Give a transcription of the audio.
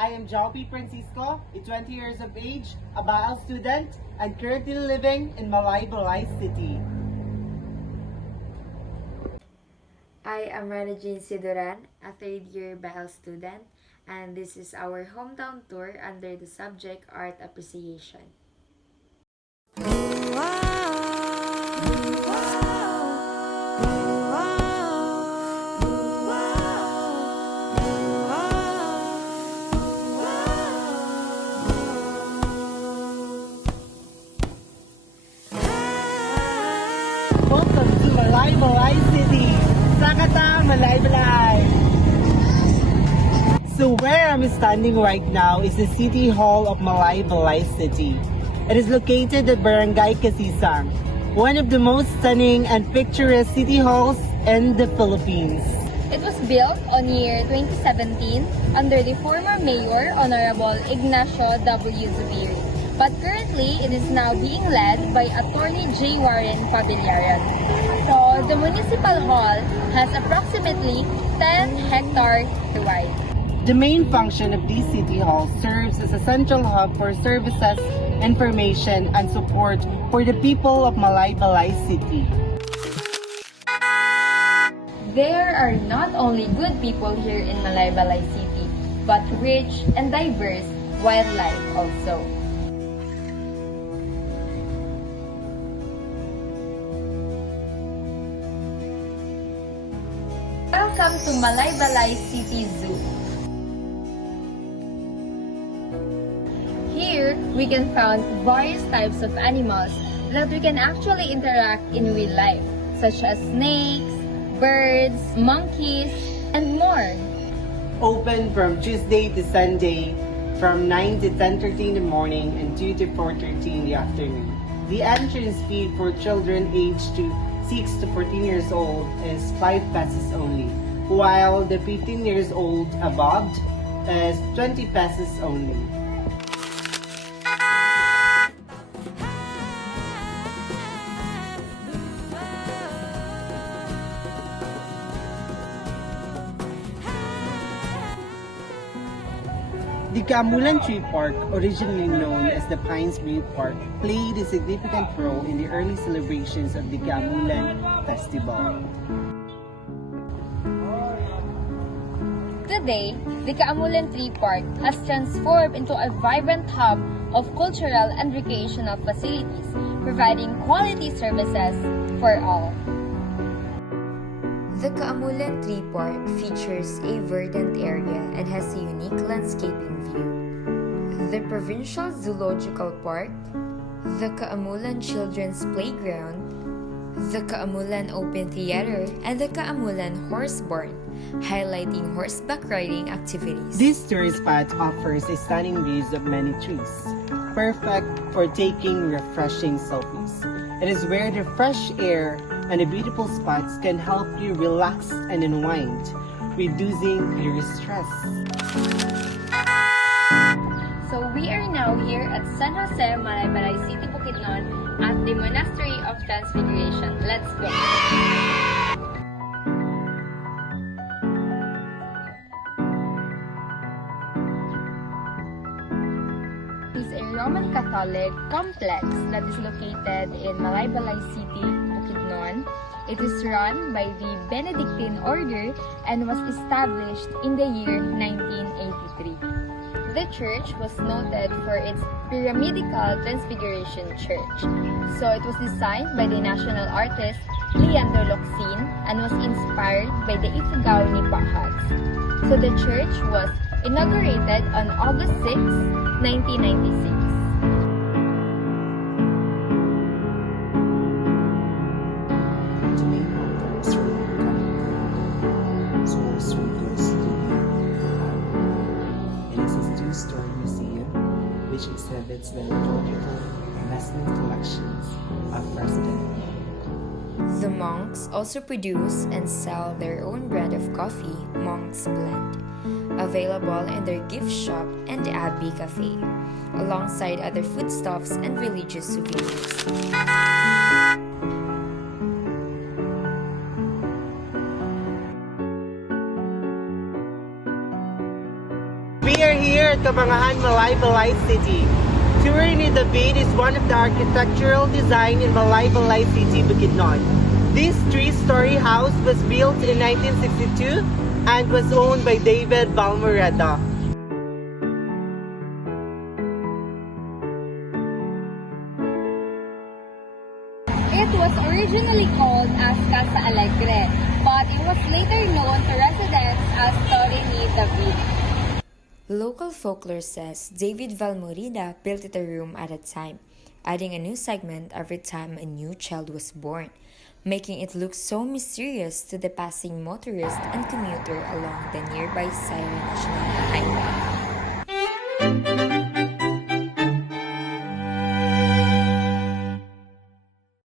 I am Joby Francisco, a 20 years of age, a BAL student, and currently living in Malaybalay City. I am Rana Jean Sidoran, a third-year BAL student, and this is our hometown tour under the subject Art Appreciation. Welcome to Malaybalay City, Sakata, Malaybalay. So where I'm standing right now is the City Hall of Malaybalay City. It is located at Barangay Kasisang, one of the most stunning and picturesque city halls in the Philippines. It was built on year 2017 under the former mayor, Honorable Ignacio W. Zubiri. But currently, it is now being led by Attorney J. Warren Pabiliaran. So, the municipal hall has approximately 10 hectares wide. The main function of this city hall serves as a central hub for services, information, and support for the people of Malaybalay City. There are not only good people here in Malaybalay City, but rich and diverse wildlife also. Welcome to Malaybalay City Zoo. Here, we can find various types of animals that we can actually interact in real life, such as snakes, birds, monkeys, and more. Open from Tuesday to Sunday from 9 to 10:30 in the morning and 2 to 4:30 in the afternoon. The entrance fee for children aged to 6 to 14 years old is 5 pesos only, while the 15 years old above is 20 pesos only. The Kamulan Tree Park, originally known as the Pines View Park, played a significant role in the early celebrations of the Kamulan Festival. Today, the Kaamulan Tree Park has transformed into a vibrant hub of cultural and recreational facilities, providing quality services for all. The Kaamulan Tree Park features a verdant area and has a unique landscaping view. The Provincial Zoological Park, the Kaamulan Children's Playground, the Kaamulan Open Theater, and the Kaamulan Horse Barn, highlighting horseback riding activities. This tourist spot offers a stunning views of many trees, perfect for taking refreshing selfies. It is where the fresh air and the beautiful spots can help you relax and unwind, reducing your stress. So we are now here at San Jose, Malaybalay City, Bukidnon at the Monastery of Transfiguration. Let's go! It is a Roman Catholic complex that is located in Malaybalay City, Bukidnon. It is run by the Benedictine Order and was established in the year 1983. The church was noted for its pyramidical Transfiguration Church. So it was designed by the national artist Leandro Locsin and was inspired by the Ifugao Nipa huts. So the church was inaugurated on August 6, 1996. The main entrance for source from this to the It is a two-story museum which exhibits the liturgical investment collections of President. The monks also produce and sell their own brand of coffee, Monk's Blend, available in their gift shop and the Abbey Cafe, alongside other foodstuffs and religious souvenirs. We are here at Kabangahan, Balay City. Touring ni David is one of the architectural design in Balay City, Bukidnon. This three-story house was built in 1962 and was owned by David Balmoreda. It was originally called as Casa Alegre, but it was later known to residents as Torre ni David. Local folklore says David Valmorida built it a room at a time, adding a new segment every time a new child was born, making it look so mysterious to the passing motorist and commuter along the nearby Sierra National Highway.